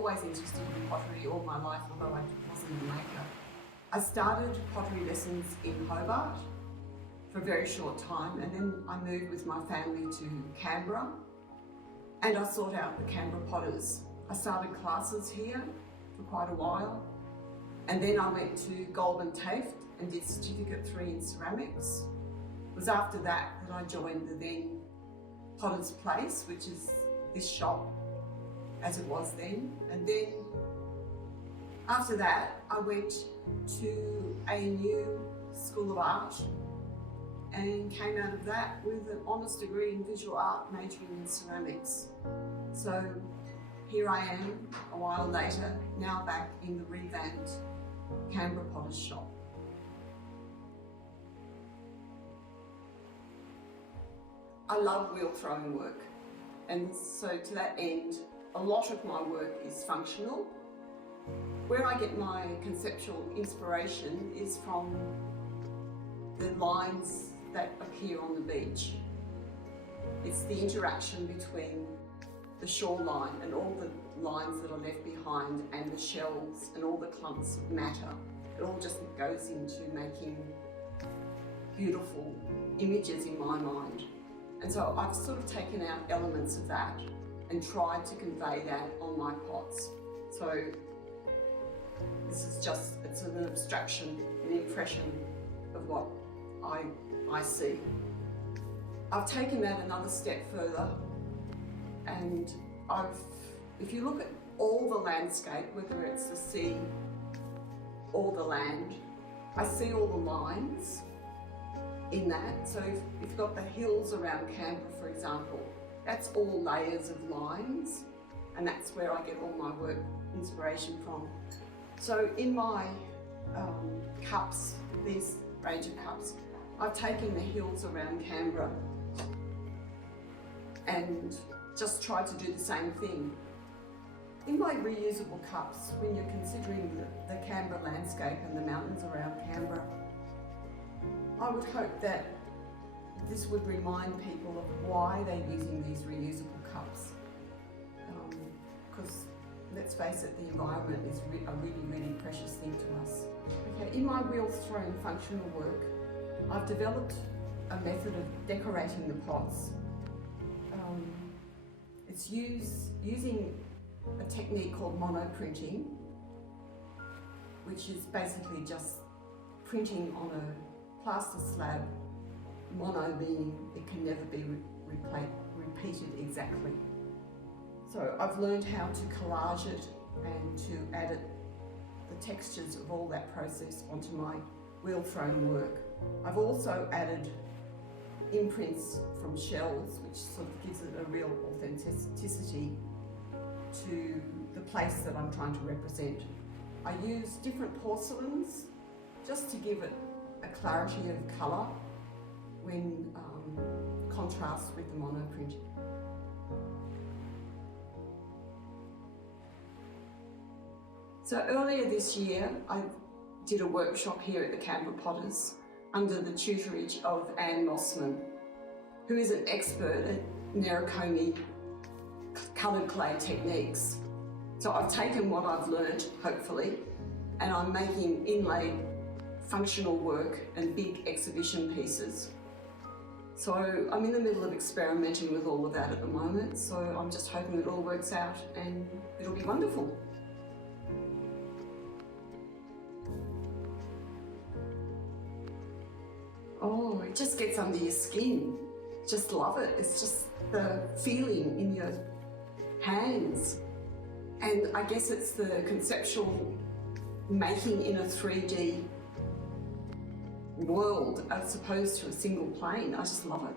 always interested in pottery all my life, although I wasn't a maker. I started pottery lessons in Hobart for a very short time, and then I moved with my family to Canberra, and I sought out the Canberra Potters. I started classes here for quite a while, and then I went to Goulburn TAFE and did Certificate 3 in ceramics. It was after that that I joined the then Potter's Place, which is this shop as it was then. And then after that, I went to ANU School of Art and came out of that with an honours degree in visual art, majoring in ceramics. So here I am a while later, now back in the revamped Canberra Potters Shop. I love wheel throwing work, and so to that end, a lot of my work is functional. Where I get my conceptual inspiration is from the lines that appear on the beach. It's the interaction between the shoreline and all the lines that are left behind and the shells and all the clumps of matter. It all just goes into making beautiful images in my mind. And so I've sort of taken out elements of that and tried to convey that on my pots. So this is just, it's an abstraction, an impression of what I see. I've taken that another step further, and if you look at all the landscape, whether it's the sea or the land, I see all the lines in that. So if you've got the hills around Canberra, for example, that's all layers of lines, and that's where I get all my work inspiration from. So in my cups, these range of cups, I've taken the hills around Canberra and just tried to do the same thing. In my reusable cups, when you're considering the Canberra landscape and the mountains around Canberra, I would hope that this would remind people of why they're using these reusable cups. Because let's face it, the environment is a really, really precious thing to us. Okay, in my wheel thrown functional work, I've developed a method of decorating the pots. It's using a technique called monoprinting, which is basically just printing on a plaster slab, mono meaning it can never be repeated exactly. So I've learned how to collage it and to add the textures of all that process onto my wheel thrown work. I've also added imprints from shells, which sort of gives it a real authenticity to the place that I'm trying to represent. I use different porcelains just to give it a clarity of colour when contrast with the monoprint. So earlier this year, I did a workshop here at the Canberra Potters under the tutorage of Anne Mossman, who is an expert at Nerikomi coloured clay techniques. So I've taken what I've learnt, hopefully, and I'm making inlaid functional work and big exhibition pieces. So I'm in the middle of experimenting with all of that at the moment, so I'm just hoping it all works out and it'll be wonderful. Oh, it just gets under your skin. Just love it. It's just the feeling in your hands. And I guess it's the conceptual making in a 3D world as opposed to a single plane. I just love it.